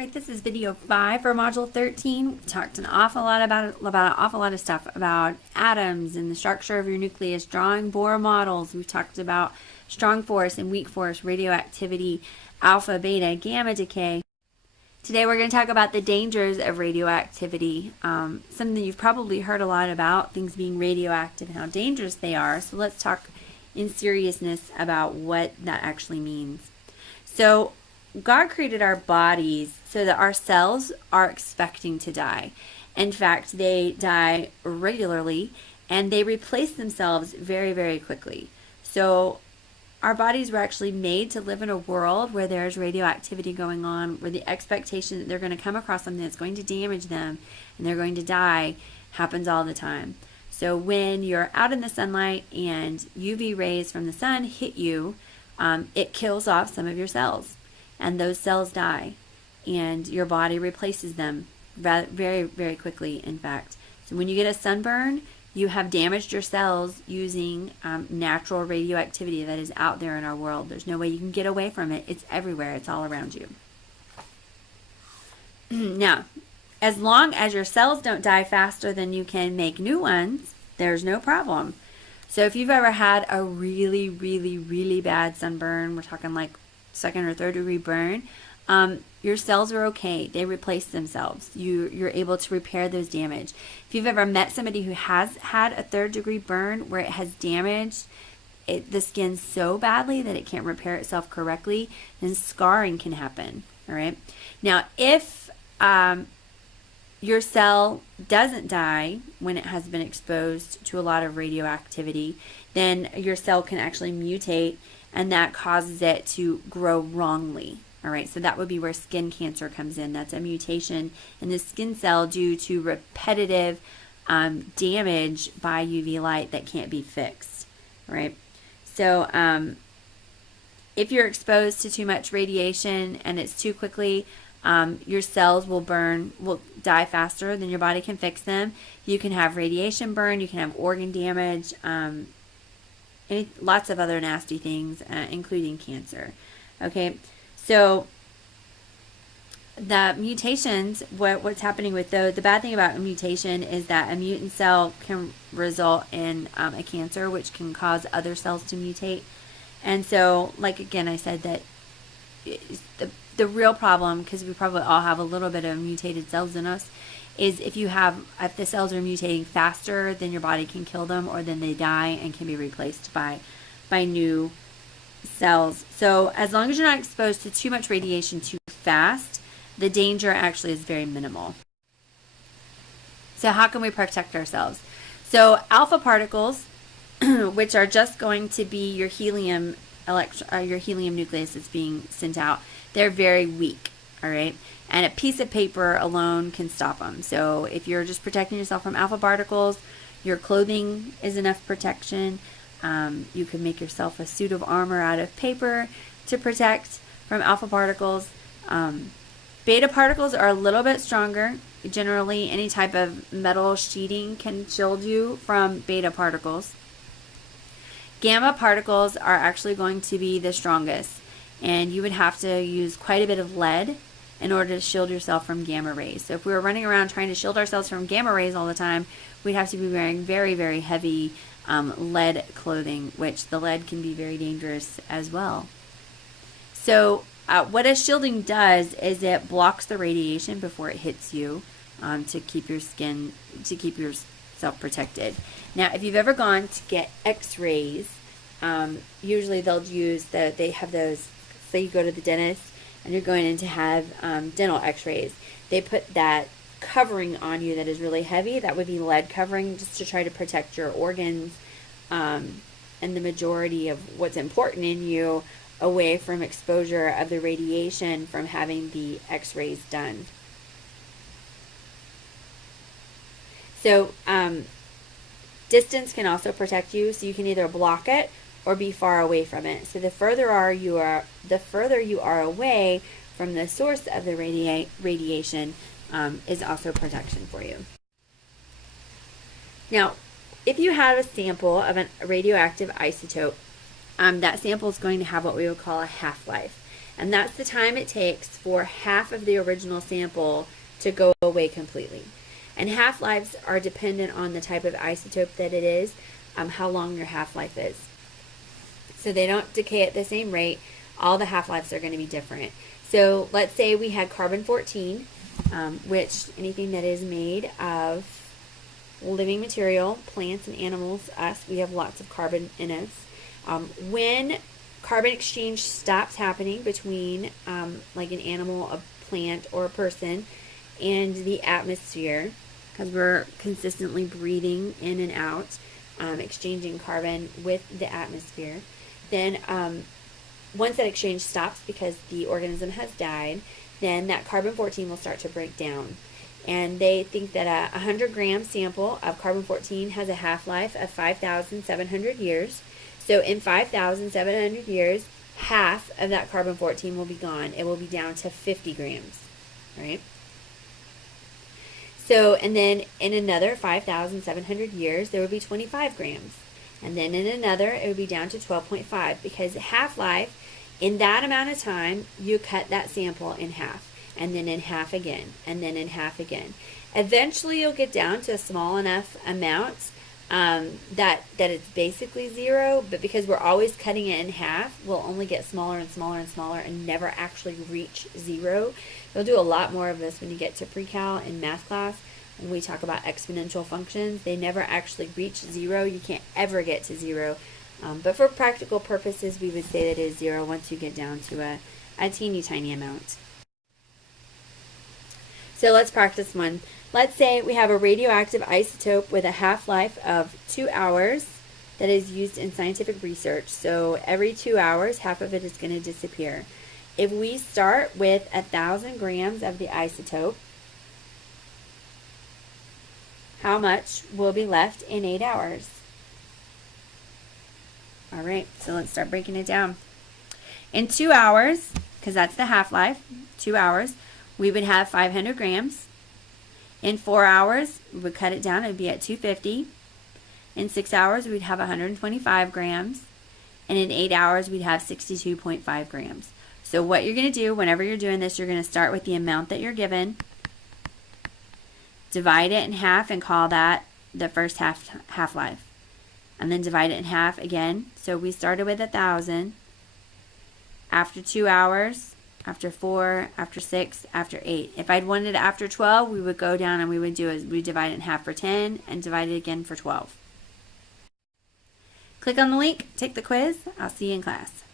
Right, this is video 5 for module 13. We've talked an awful lot about an awful lot of stuff about atoms and the structure of your nucleus, drawing Bohr models. We've talked about strong force and weak force, radioactivity, alpha, beta, gamma decay. Today we're going to talk about the dangers of radioactivity, something you've probably heard a lot about, things being radioactive and how dangerous they are. So let's talk in seriousness about what that actually means. So God created our bodies so that our cells are expecting to die. In fact, they die regularly and they replace themselves very, very quickly. So our bodies were actually made to live in a world where there's radioactivity going on, where the expectation that they're going to come across something that's going to damage them and they're going to die happens all the time. So when you're out in the sunlight and UV rays from the sun hit you, it kills off some of your cells. And those cells die, and your body replaces them very, very quickly, in fact. So when you get a sunburn, you have damaged your cells using natural radioactivity that is out there in our world. There's no way you can get away from it. It's everywhere. It's all around you. Now, as long as your cells don't die faster than you can make new ones, there's no problem. So if you've ever had a really, really, really bad sunburn, we're talking like second or third degree burn, your cells are okay. They replace themselves. You're able to repair those damage. If you've ever met somebody who has had a third degree burn where it has damaged the skin so badly that it can't repair itself correctly, then scarring can happen. All right. Now, if your cell doesn't die when it has been exposed to a lot of radioactivity, then your cell can actually mutate, and that causes it to grow wrongly. All right, so that would be where skin cancer comes in. That's a mutation in the skin cell due to repetitive damage by UV light that can't be fixed. All right, so if you're exposed to too much radiation and it's too quickly, your cells will die faster than your body can fix them. You can have radiation burn, you can have organ damage, lots of other nasty things, including cancer. Okay, so the mutations, what's happening with those, the bad thing about a mutation is that a mutant cell can result in a cancer, which can cause other cells to mutate. And so, like again, I said that the real problem, because we probably all have a little bit of mutated cells in us, is if the cells are mutating faster than your body can kill them, or then they die and can be replaced by new cells. So as long as you're not exposed to too much radiation too fast, the danger actually is very minimal. So how can we protect ourselves? So alpha particles, which are just going to be your helium nucleus that's being sent out, they're very weak. All right, and a piece of paper alone can stop them. So if you're just protecting yourself from alpha particles, your clothing is enough protection. You can make yourself a suit of armor out of paper to protect from alpha particles. Beta particles are a little bit stronger. Generally, any type of metal sheeting can shield you from beta particles. Gamma particles are actually going to be the strongest, and you would have to use quite a bit of lead in order to shield yourself from gamma rays. So if we were running around trying to shield ourselves from gamma rays all the time, we'd have to be wearing very, very heavy lead clothing, which the lead can be very dangerous as well. So what a shielding does is it blocks the radiation before it hits you, to keep yourself protected. Now, if you've ever gone to get x-rays, usually they have those, say you go to the dentist and you're going in to have dental x-rays. They put that covering on you that is really heavy. That would be lead covering, just to try to protect your organs and the majority of what's important in you away from exposure of the radiation from having the x-rays done. So distance can also protect you, so you can either block it or be far away from it. So the further you are away from the source of the radiation is also protection for you. Now, if you have a sample of a radioactive isotope, that sample is going to have what we would call a half-life. And that's the time it takes for half of the original sample to go away completely. And half-lives are dependent on the type of isotope that it is, how long your half-life is. So they don't decay at the same rate. All the half-lives are going to be different. So let's say we had carbon-14, which anything that is made of living material, plants and animals, us, we have lots of carbon in us. When carbon exchange stops happening between like an animal, a plant, or a person and the atmosphere, because we're consistently breathing in and out, exchanging carbon with the atmosphere, then once that exchange stops because the organism has died, then that carbon-14 will start to break down. And they think that a 100-gram sample of carbon-14 has a half-life of 5,700 years. So in 5,700 years, half of that carbon-14 will be gone. It will be down to 50 grams, right? So, and then in another 5,700 years, there will be 25 grams. And then in another, it would be down to 12.5, because half-life, in that amount of time, you cut that sample in half, and then in half again, and then in half again. Eventually, you'll get down to a small enough amount that it's basically zero, but because we're always cutting it in half, we'll only get smaller and smaller and smaller and never actually reach zero. You'll do a lot more of this when you get to pre-cal in math class. When we talk about exponential functions, they never actually reach zero. You can't ever get to zero. But for practical purposes, we would say that it is zero once you get down to a teeny tiny amount. So let's practice one. Let's say we have a radioactive isotope with a half-life of 2 hours that is used in scientific research. So every 2 hours, half of it is going to disappear. If we start with 1,000 grams of the isotope, how much will be left in 8 hours? All right, so let's start breaking it down. In 2 hours, because that's the half-life, 2 hours, we would have 500 grams. In 4 hours, we would cut it down. It would be at 250. In 6 hours, we'd have 125 grams. And in 8 hours, we'd have 62.5 grams. So what you're going to do whenever you're doing this, you're going to start with the amount that you're given, divide it in half and call that the first half-life. And then divide it in half again. So we started with 1,000. After 2 hours, after 4, after 6, after 8. If I'd wanted it after 12, we would go down and we would divide it in half for 10 and divide it again for 12. Click on the link, take the quiz. I'll see you in class.